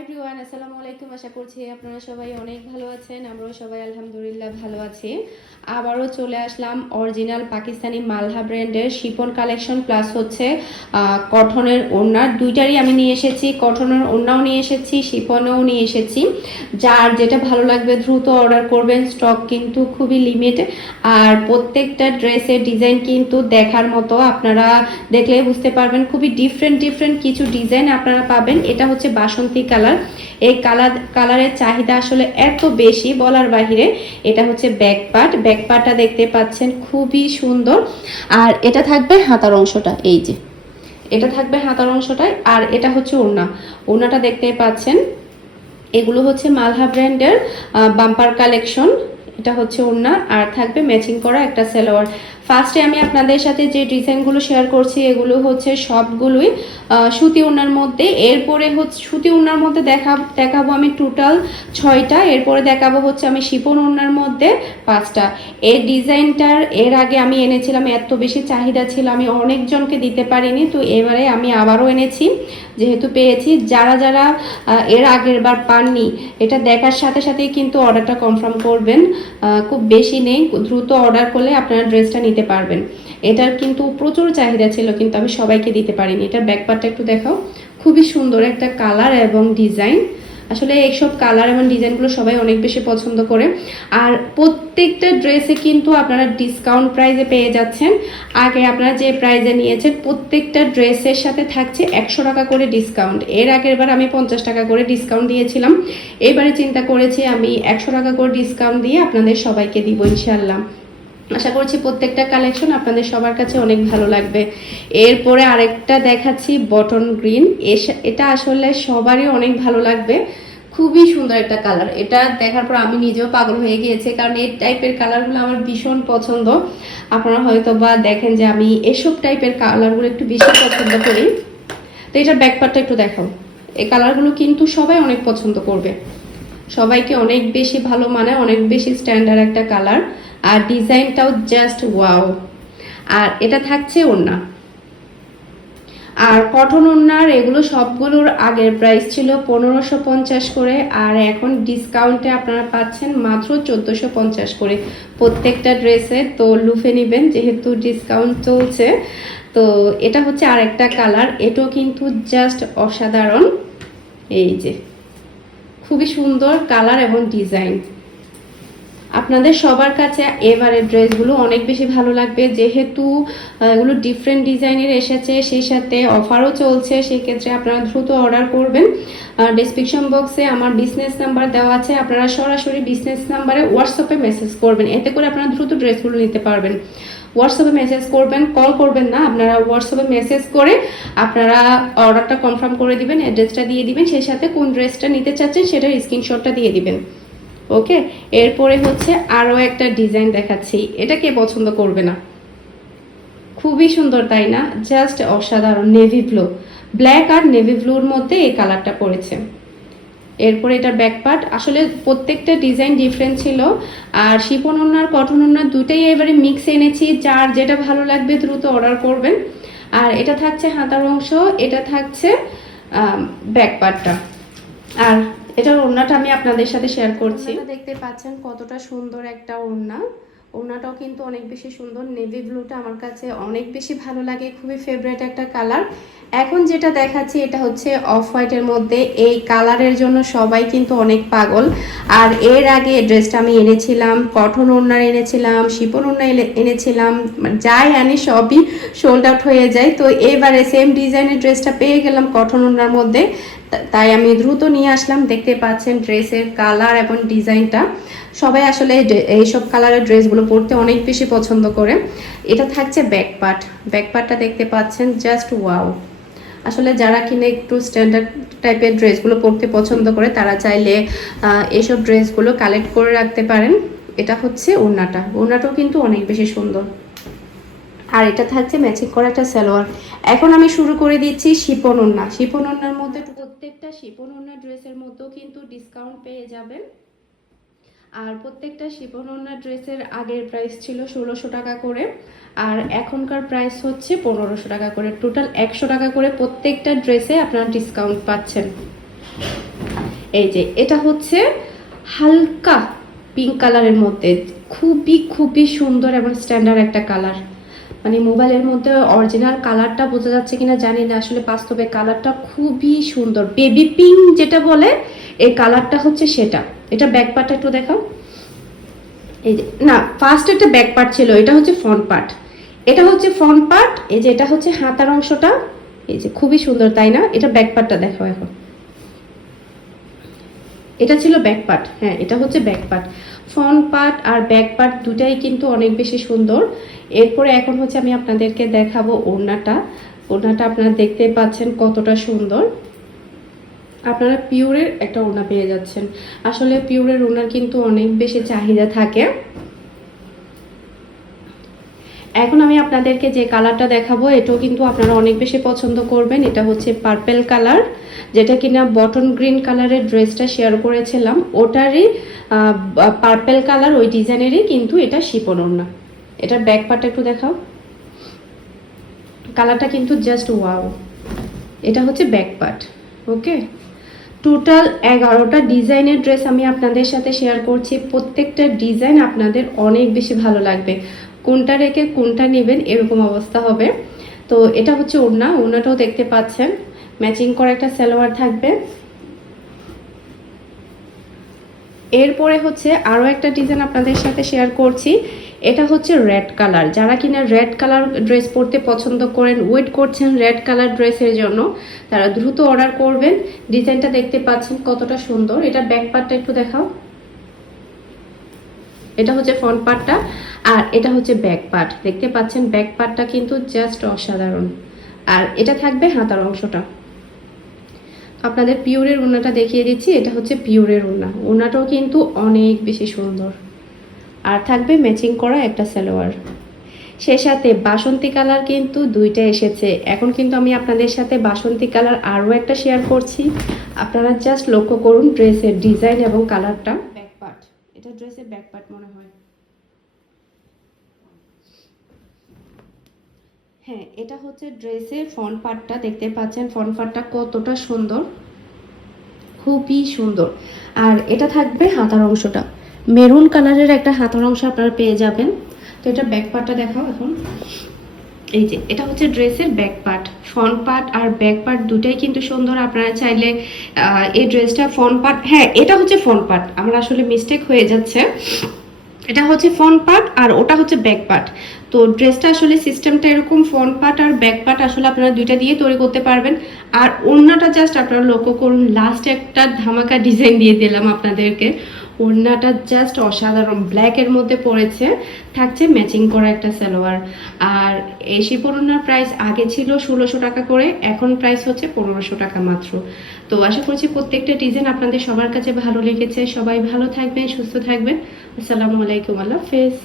Everyone আসসালামু আলাইকুম। আশা করছি আপনারা সবাই অনেক ভালো আছেন, আমরাও সবাই আলহামদুলিল্লাহ ভালো আছি। আবারও চলে আসলাম অরিজিনাল পাকিস্তানি মালহা ব্র্যান্ডের শিপন কালেকশন প্লাস হচ্ছে কঠনের ওড়না। দুইটারই আমি নিয়ে এসেছি কঠনের ওড়নাও নিয়ে এসেছি শিপনেও নিয়ে এসেছি। যার যেটা ভালো লাগবে দ্রুত অর্ডার করবেন স্টক কিন্তু খুবই লিমিট আর প্রত্যেকটা ড্রেসের ডিজাইন কিন্তু দেখার মতো আপনারা দেখলে বুঝতে পারবেন, খুবই ডিফারেন্ট ডিফারেন্ট কিছু ডিজাইন আপনারা পাবেন। এটা হচ্ছে বাসন্তী কালার এই কালার, কালারের চাহিদা আসলে এত বেশি বলার বাহিরে, এটা হচ্ছে ব্যাক পার্ট ব্যাক পার্টটা দেখতে পাচ্ছেন, খুবই সুন্দর। আর এটা থাকবে হাতার অংশটা, এই যে। এটা থাকবে হাতার অংশটায় আর এটা হচ্ছে ওড়না। ওড়নাটা দেখতে পাচ্ছেন, এগুলো হচ্ছে মালহা ব্র্যান্ডের বাম্পার কালেকশন এটা হচ্ছে ওড়না, আর থাকবে ম্যাচিং করা একটা সেলোয়ার। ফার্স্টে আমি আপনাদের সাথে যে ডিজাইনগুলো শেয়ার করছি, এগুলো হচ্ছে সবগুলোই সুতি ওড়নার মধ্যে। এরপরে হচ্ছে, সুতি ওড়নার মধ্যে দেখা, দেখাবো আমি টোটাল ছয়টা। এরপরে দেখাবো হচ্ছে আমি শিপন ওড়নার মধ্যে পাঁচটা। এই ডিজাইনটার এর আগে আমি এনেছিলাম, এত বেশি চাহিদা ছিল, আমি অনেকজনকে দিতে পারিনি। তো এবারে আমি আবারও এনেছি, যেহেতু পেয়েছি। যারা যারা এর আগের বার পাননি, এটা দেখার সাথে সাথেই কিন্তু অর্ডারটা কনফার্ম করবেন। খুব বেশি নেই, দ্রুত অর্ডার করলে আপনারা ড্রেসটা নিতে পারবেন। এটার কিন্তু প্রচুর চাহিদা ছিল, কিন্তু আমি সবাইকে দিতে পারিনি। এটার ব্যাকপারটা একটু দেখাও। খুবই সুন্দর একটা কালার এবং ডিজাইন আসলে এইসব কালার এবং ডিজাইনগুলো সবাই অনেক বেশি পছন্দ করে। আর প্রত্যেকটা ড্রেসে কিন্তু আপনারা ডিসকাউন্ট প্রাইসে পেয়ে যাচ্ছেন। আগে আপনারা যে প্রাইসে নিয়েছেন, প্রত্যেকটা ড্রেসের সাথে থাকছে একশো টাকা করে ডিসকাউন্ট এর আগের বার আমি পঞ্চাশ টাকা করে ডিসকাউন্ট দিয়েছিলাম। এবারে চিন্তা করেছি আমি একশো টাকা করে ডিসকাউন্ট দিয়ে আপনাদের সবাইকে দিব ইনশাল্লাহ আশা করছি প্রত্যেকটা কালেকশন আপনাদের সবার কাছে অনেক ভালো লাগবে। এরপরে আরেকটা দেখাচ্ছি বটন গ্রিন এটা আসলে সবারই অনেক ভালো লাগবে। খুবই সুন্দর একটা কালার এটা দেখার পর আমি নিজেও পাগল হয়ে গিয়েছি, কারণ এই টাইপের কালারগুলো আমার ভীষণ পছন্দ। আপনারা হয়তো বা দেখেন যে আমি এসব টাইপের কালারগুলো একটু বেশি পছন্দ করি। তো এটার ব্যাকপার্টটা একটু দেখাও। এই কালারগুলো কিন্তু সবাই অনেক পছন্দ করবে। সবাইকে অনেক বেশি ভালো মানে অনেক বেশি স্ট্যান্ডার্ড একটা কালার আর ডিজাইনটাও জাস্ট ওয়াও আর এটা থাকছে ওড়না। আর কটন ওড়নার এগুলো সবগুলোর আগের প্রাইস ছিল পনেরোশো পঞ্চাশ করে, আর এখন ডিসকাউন্টে আপনারা পাচ্ছেন মাত্র চোদ্দোশো পঞ্চাশ করে প্রত্যেকটা ড্রেসে তো লুফে নেবেন, যেহেতু ডিসকাউন্ট চলছে। তো এটা হচ্ছে আরেকটা কালার এটাও কিন্তু জাস্ট অসাধারণ। এই যে। খুবই সুন্দর কালার এবং ডিজাইন। আপনাদের সবার কাছে এবারের ড্রেসগুলো অনেক বেশি ভালো লাগবে। যেহেতু এগুলো ডিফারেন্ট ডিজাইনের এসেছে, সেই সাথে অফারও চলছে সেই ক্ষেত্রে আপনারা দ্রুত অর্ডার করবেন। ডিসক্রিপশন বক্সে আমার বিজনেস নাম্বার দেওয়া আছে, আপনারা সরাসরি বিজনেস নাম্বারে হোয়াটসঅ্যাপে মেসেজ করবেন। এতে করে আপনারা দ্রুত ড্রেসগুলো নিতে পারবেন। হোয়াটসঅ্যাপে মেসেজ করবেন কল করবেন না, আপনারা হোয়াটসঅ্যাপে মেসেজ করে আপনারা অর্ডারটা কনফার্ম করে দিবেন অ্যাড্রেসটা দিয়ে দিবেন, সেই সাথে কোন ড্রেসটা নিতে চাচ্ছেন সেটার স্ক্রিনশটটা দিয়ে দিবেন। ওকে এরপরে হচ্ছে আরও একটা ডিজাইন দেখাচ্ছি। এটা কে পছন্দ করবে না? খুবই সুন্দর, তাই না? জাস্ট অসাধারণ নেভি ব্লু ব্ল্যাক আর নেভি ব্লুর মধ্যে এই কালারটা পড়েছে। এরপরে এটার ব্যাক পার্ট আসলে প্রত্যেকটা ডিজাইন ডিফারেন্ট ছিল। আর শিপন ওনার কটন ওনার দুটাই এবারে মিক্স এনেছি, যার যেটা ভালো লাগবে দ্রুত অর্ডার করবেন। আর এটা থাকছে হাতার অংশ, এটা থাকছে ব্যাক পার্টটা আর এটার ওড়নাটা আমি আপনাদের সাথে শেয়ার করছি। দেখতে পাচ্ছেন কতটা সুন্দর একটা ওড়না। ওড়নাটাও কিন্তু অনেক বেশি সুন্দর। নেভি ব্লুটা আমার কাছে অনেক বেশি ভালো লাগে, খুবই ফেভারিট একটা কালার এখন যেটা দেখাচ্ছি, এটা হচ্ছে অফ হোয়াইটের মধ্যে। এই কালারের জন্য সবাই কিন্তু অনেক পাগল। আর এর আগে ড্রেসটা আমি এনেছিলাম কটন ওড়নার এনেছিলাম, শিপন ওড়না এনে- এনেছিলাম মানে যাই আনি সবই সোল্ড আউট হয়ে যায়। তো এবারে সেম ডিজাইনের ড্রেসটা পেয়ে গেলাম কটন ওড়নার মধ্যে। তাই আমি দ্রুত নিয়ে আসলাম। দেখতে পাচ্ছেন ড্রেসের কালার এবং ডিজাইনটা। সবাই আসলে এইসব কালারের ড্রেসগুলো পরতে অনেক বেশি পছন্দ করে। এটা থাকছে ব্যাক পার্ট ব্যাক পার্টটা দেখতে পাচ্ছেন, জাস্ট ওয়াও। আসলে যারা কিনে একটু স্ট্যান্ডার্ড টাইপের ড্রেসগুলো পরতে পছন্দ করে, তারা চাইলে এইসব ড্রেসগুলো কালেক্ট করে রাখতে পারেন। এটা হচ্ছে ওড়নাটা। ওড়নাটাও কিন্তু অনেক বেশি সুন্দর। আর এটা থাকছে ম্যাচিং করা একটা সালোয়ার। এখন আমি শুরু করে দিচ্ছি শিপন ওড়না শিপন ওড়নার মধ্যে প্রত্যেকটা শিপন ওড়না ড্রেসের মধ্যেও কিন্তু ডিসকাউন্ট পেয়ে যাবেন। আর প্রত্যেকটা শিপন ওড়না ড্রেসের আগের প্রাইস ছিল ষোলোশো টাকা করে। আর এখনকার প্রাইস হচ্ছে পনেরোশো টাকা করে। টোটাল একশো টাকা করে প্রত্যেকটা ড্রেসে আপনারা ডিসকাউন্ট পাচ্ছেন। এই যে, এটা হচ্ছে হালকা পিঙ্ক কালারের মধ্যে। খুবই খুবই সুন্দর এবং স্ট্যান্ডার্ড একটা কালার মানে মোবাইলের মধ্যে অরিজিনাল কালারটা বোঝা যাচ্ছে কিনা জানি না। আসলে বাস্তবে কালারটা খুবই সুন্দর। বেবি পিঙ্ক যেটা বলে, এই কালারটা হচ্ছে সেটা। এটা ব্যাক পার্টটা একটু দেখাও। এই যে, না ফার্স্ট একটা ব্যাক পার্ট ছিল, এটা হচ্ছে ফ্রন্ট পার্ট এটা হচ্ছে ফ্রন্ট পার্ট এই যে এটা হচ্ছে হাতার অংশটা। এই যে, খুবই সুন্দর, তাই না? এটা ব্যাক পার্টটা দেখাও এখন। এটা ছিল ব্যাক পার্ট হ্যাঁ এটা হচ্ছে ব্যাক পার্ট ফ্রন্ট পার্ট আর ব্যাক পার্ট দুটাই কিন্তু অনেক বেশি সুন্দর। এরপরে এখন হচ্ছে আমি আপনাদেরকে দেখাবো ওড়নাটা। ওড়নাটা আপনারা দেখতে পাচ্ছেন কতটা সুন্দর। আপনারা পিওরের একটা ওড়না পেয়ে যাচ্ছেন। আসলে পিওরের ওড়নার কিন্তু অনেক বেশি চাহিদা থাকে। এখন আমি আপনাদেরকে যে কালারটা দেখাবো, এটাও কিন্তু আপনারা অনেক বেশি পছন্দ করবেন। এটা হচ্ছে পার্পেল কালার যেটা কিনা বটন গ্রিন কালারের ড্রেসটা শেয়ার করেছিলাম। ওটারই পার্পেল কালার ওই ডিজাইনেরই কিন্তু এটা শিপন না এটার ব্যাক পার্টটা একটু দেখাও। কালারটা কিন্তু জাস্ট ওয়াও এটা হচ্ছে ব্যাক পার্ট ওকে টোটাল এগারোটা ডিজাইনের ড্রেস আমি আপনাদের সাথে শেয়ার করছি। প্রত্যেকটা ডিজাইন আপনাদের অনেক বেশি ভালো লাগবে। কোনটা রেখে কোনটা নেবেন এরকম অবস্থা হবে। তো এটা হচ্ছে ওড়না, ওড়নাটাও দেখতে পাচ্ছেন। ম্যাচিং করা একটা সালোয়ার থাকবে। এরপরে হচ্ছে আরও একটা ডিজাইন আপনাদের সাথে শেয়ার করছি। এটা হচ্ছে রেড কালার। যারা কিনা রেড কালার ড্রেস পরতে পছন্দ করেন, ওয়েট করছেন রেড কালার ড্রেসের জন্য, তারা দ্রুত অর্ডার করবেন। ডিজাইনটা দেখতে পাচ্ছেন কতটা সুন্দর। এটা ব্যাক পার্টটা একটু দেখাও। এটা হচ্ছে ফ্রন্ট পার্টটা আর এটা হচ্ছে ব্যাক পার্ট দেখতে পাচ্ছেন ব্যাক পার্টটা কিন্তু জাস্ট অসাধারণ। আর এটা থাকবে হাতার অংশটা। আপনাদের পিওরের ওড়নাটা দেখিয়ে দিচ্ছি, এটা হচ্ছে পিওরের ওড়না। ওড়নাটাও কিন্তু অনেক বেশি সুন্দর। আর থাকবে ম্যাচিং করা একটা সালোয়ার। সে সাথে বাসন্তী কালার কিন্তু দুইটা এসেছে। এখন কিন্তু আমি আপনাদের সাথে বাসন্তী কালার আরও একটা শেয়ার করছি। আপনারা জাস্ট লক্ষ্য করুন ড্রেসের ডিজাইন এবং কালারটা ড্রেসের ব্যাক পার্ট মনে হয়। হ্যাঁ এটা হচ্ছে ড্রেসের ফ্রন্ট পার্টটা দেখতে পাচ্ছেন? ফ্রন্ট পার্টটা কতটা সুন্দর। খুবই সুন্দর। আর এটা থাকবে হাতার অংশটা। মেরুন কালারের একটা হাতার অংশ আপনারা পেয়ে যাবেন। তো এটা ব্যাক পার্টটা দেখাও এখন। এই যে, এটা হচ্ছে ড্রেসের ব্যাক পার্ট ফ্রন্ট পার্ট আর ব্যাক পার্ট দুটাই কিন্তু সুন্দর। আপনারা চাইলে এই ড্রেসটা ফ্রন্ট পার্ট হ্যাঁ এটা হচ্ছে ফ্রন্ট পার্ট আমার আসলে মিস্টেক হয়ে যাচ্ছে। এটা হচ্ছে ফ্রন্ট পার্ট আর ওটা হচ্ছে ব্যাক পার্ট তো ড্রেসটা আসলে সিস্টেমটা এরকম ফ্রন্ট পার্ট আর ব্যাক পার্ট আসলে আপনারা দুইটা দিয়ে তৈরি করতে পারবেন। আর ওড়নাটা জাস্ট আপনারা লক্ষ্য করুন লাস্ট একটা ধামাকা ডিজাইন দিয়ে দিলাম আপনাদেরকে। ওড়নাটা জাস্ট অসাধারণ। ব্ল্যাকের মধ্যে পড়েছে, থাকছে ম্যাচিং করা একটা সালোয়ার। আর এই শিপরুনার প্রাইস আগে ছিল ষোলোশো টাকা করে, এখন প্রাইস হচ্ছে পনেরোশো টাকা মাত্র। তো আশা করছি প্রত্যেকটা ডিজাইন আপনাদের সবার কাছে ভালো লেগেছে। সবাই ভালো থাকবেন, সুস্থ থাকবেন। আসসালামু আলাইকুম, আল্লাহ হাফেজ।